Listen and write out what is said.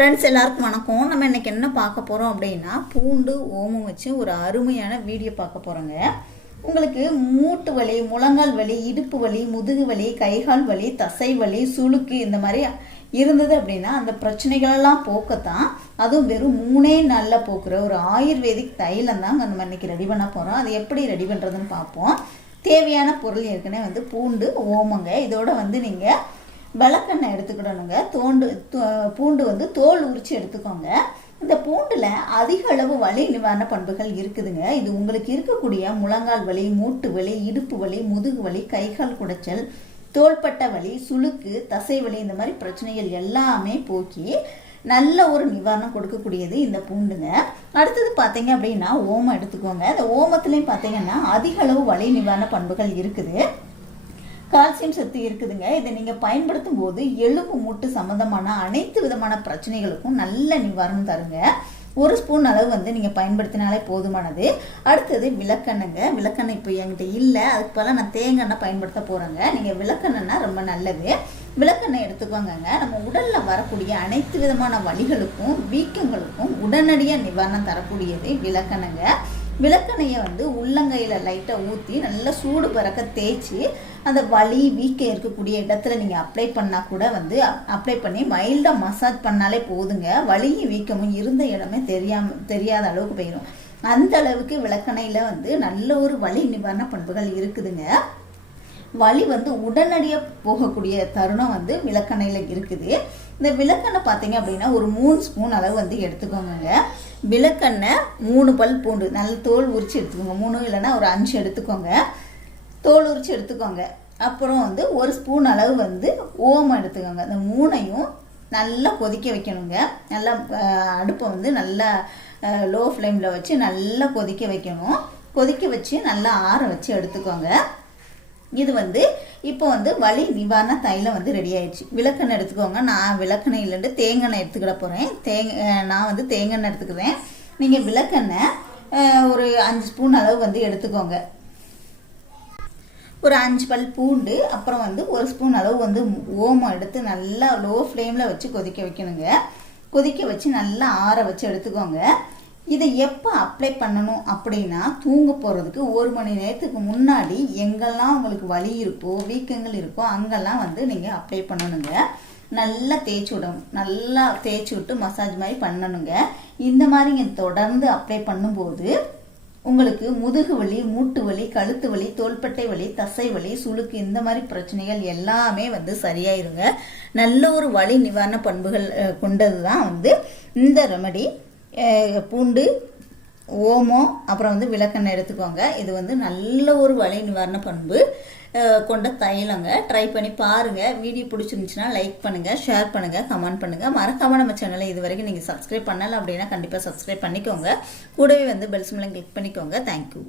Friends எல்லாருக்கும் வணக்கம். நம்ம இன்னைக்கு என்ன பார்க்க போகிறோம் அப்படின்னா பூண்டு ஓமம் வச்சு ஒரு அருமையான வீடியோ பார்க்க போகிறோங்க உங்களுக்கு மூட்டு வலி முழங்கால் வலி இடுப்பு வலி முதுகு வலி கைகால் வலி தசை வலி சுளுக்கு இந்த மாதிரி இருந்தது அப்படின்னா அந்த பிரச்சனைகளெல்லாம் போக்கத்தான் அதுவும் வெறும் மூணே நாளில் போக்குற ஒரு ஆயுர்வேதிக் தைலம் தான் நம்ம இன்னைக்கு ரெடி பண்ண போகிறோம் அது எப்படி ரெடி பண்ணுறதுன்னு பார்ப்போம். தேவையான பொருள் ஏற்கனவே வந்து பூண்டு ஓமங்க. இதோட வந்து நீங்கள் விளக்கெண்ணெய் எடுத்துக்கிடணுங்க. தோண்டு தோ- பூண்டு வந்து தோல் உரித்து எடுத்துக்கோங்க. இந்த பூண்டில் அதிக அளவு வலி நிவாரண பண்புகள் இருக்குதுங்க. இது உங்களுக்கு இருக்கக்கூடிய முழங்கால் வலி மூட்டு வலி இடுப்பு வலி முதுகு வலி கைகால் குடைச்சல் தோள்பட்டை வலி சுளுக்கு தசை வலி இந்த மாதிரி பிரச்சனைகள் எல்லாமே போக்கி நல்ல ஒரு நிவாரணம் கொடுக்கக்கூடியது இந்த பூண்டுங்க. அடுத்தது பார்த்தீங்க அப்படின்னா ஓமம் எடுத்துக்கோங்க. இந்த ஓமத்துலேயும் பார்த்தீங்கன்னா அதிக அளவு வலி நிவாரண பண்புகள் இருக்குது. கால்சியம் சத்து இருக்குதுங்க. இதை நீங்கள் பயன்படுத்தும் போது எலும்பு மூட்டு சம்மந்தமான அனைத்து விதமான பிரச்சனைகளுக்கும் நல்ல நிவாரணம் தருங்க. ஒரு ஸ்பூன் அளவு வந்து நீங்கள் பயன்படுத்தினாலே போதுமானது. அடுத்தது விளக்கெண்ணங்க. விளக்கெண்ணெய் இப்போ என்கிட்ட இல்லை. அதுக்கு பதிலாக நான் தேங்காய் எண்ணெய் பயன்படுத்த போகிறேங்க நீங்கள் விளக்கெண்ணெய்னா ரொம்ப நல்லது. விளக்கெண்ணெய் எடுத்துக்கோங்கங்க. நம்ம உடலில் வரக்கூடிய அனைத்து விதமான வலிகளுக்கும் வீக்கங்களுக்கும் உடனடியாக நிவாரணம் தரக்கூடியது விளக்கெண்ணங்க. விளக்கெண்ணெயை வந்து உள்ளங்கையில் லைட்டாக ஊற்றி நல்லா சூடு பறக்க தேய்ச்சி அந்த வலி வீக்கம் இருக்கக்கூடிய இடத்துல நீங்கள் அப்ளை பண்ணால் கூட வந்து அப்ளை பண்ணி மைல்டாக மசாஜ் பண்ணாலே போதுங்க. வலியும் வீக்கமும் இருந்த இடமே தெரியாம தெரியாத அளவுக்கு போயிடும் அந்த அளவுக்கு விளக்கணையில் வந்து நல்ல ஒரு வலி நிவாரண பண்புகள் இருக்குதுங்க. வலி வந்து உடனடியாக போகக்கூடிய தருணம் வந்து விளக்கணையில் இருக்குது. இந்த விளக்கெண்ணெய் பார்த்தீங்க அப்படின்னா ஒரு மூணு ஸ்பூன் அளவு வந்து எடுத்துக்கோங்க விளக்கெண்ணெய் மூணு பல் பூண்டு நல்ல தோல் உரித்து எடுத்துக்கோங்க. மூணு இல்லைன்னா ஒரு அஞ்சு எடுத்துக்கோங்க. தோல் உரித்து எடுத்துக்கோங்க. அப்புறம் வந்து ஒரு ஸ்பூன் அளவு வந்து ஓமம் எடுத்துக்கோங்க. இந்த மூணையும் நல்லா கொதிக்க வைக்கணுங்க. நல்லா அடுப்பை வந்து நல்லா லோ ஃப்ளேமில் வச்சு நல்லா கொதிக்க வைக்கணும். கொதிக்க வச்சு நல்லா ஆற வச்சு எடுத்துக்கோங்க. இது வந்து இப்போ வந்து வலி நிவாரண தைலம் வந்து ரெடி ஆயிடுச்சு. விளக்கெண்ணெய் எடுத்துக்கோங்க. நான் விளக்கெண்ணெய் இல்லைன்ட்டு தேங்கெண்ணெய் எடுத்துக்கிட போகிறேன் தேங்க நான் வந்து தேங்காய் எடுத்துக்கிறேன் நீங்கள் விளக்கெண்ணெய் ஒரு அஞ்சு ஸ்பூன் அளவு வந்து எடுத்துக்கோங்க. ஒரு அஞ்சு பல் பூண்டு அப்புறம் வந்து ஒரு ஸ்பூன் அளவு வந்து ஓமம் எடுத்து நல்லா லோ ஃப்ளேமில் வச்சு கொதிக்க வைக்கணுங்க. கொதிக்க வச்சு நல்லா ஆற வச்சு எடுத்துக்கோங்க. இதை எப்போ அப்ளை பண்ணணும் அப்படின்னா தூங்க போகிறதுக்கு ஒரு மணி நேரத்துக்கு முன்னாடி எங்கெல்லாம் உங்களுக்கு வலி இருக்கோ வீக்கங்கள் இருக்கோ அங்கெல்லாம் வந்து நீங்கள் அப்ளை பண்ணணுங்க. நல்லா தேய்ச்சி விடணும் நல்லா தேய்ச்சி விட்டு மசாஜ் மாதிரி பண்ணணுங்க. இந்த மாதிரி நீங்கள் தொடர்ந்து அப்ளை பண்ணும்போது உங்களுக்கு முதுகு வலி மூட்டு வலி கழுத்து வலி தோள்பட்டை வலி தசை வலி சுளுக்கு இந்த மாதிரி பிரச்சனைகள் எல்லாமே வந்து சரியாயிருங்க. நல்ல ஒரு வலி நிவாரண பண்புகள் கொண்டது தான் வந்து இந்த ரெமடி பூண்டு ஓமம் அப்புறம் வந்து விளக்கெண்ணெய் எடுத்துக்கோங்க. இது வந்து நல்ல ஒரு வலி நிவாரண பண்பு கொண்ட தைலங்க. ட்ரை பண்ணி பாருங்கள் வீடியோ பிடிச்சிருந்துச்சுன்னா லைக் பண்ணுங்கள் ஷேர் பண்ணுங்கள் கமெண்ட் பண்ணுங்கள் மறக்காமல் நம்ம சேனலை இது வரைக்கும் நீங்கள் சப்ஸ்கிரைப் பண்ணலை அப்படின்னா கண்டிப்பாக சப்ஸ்கிரைப் பண்ணிக்கோங்க. கூடவே வந்து பெல் மேலே கிளிக் பண்ணிக்கோங்க. தேங்க்யூ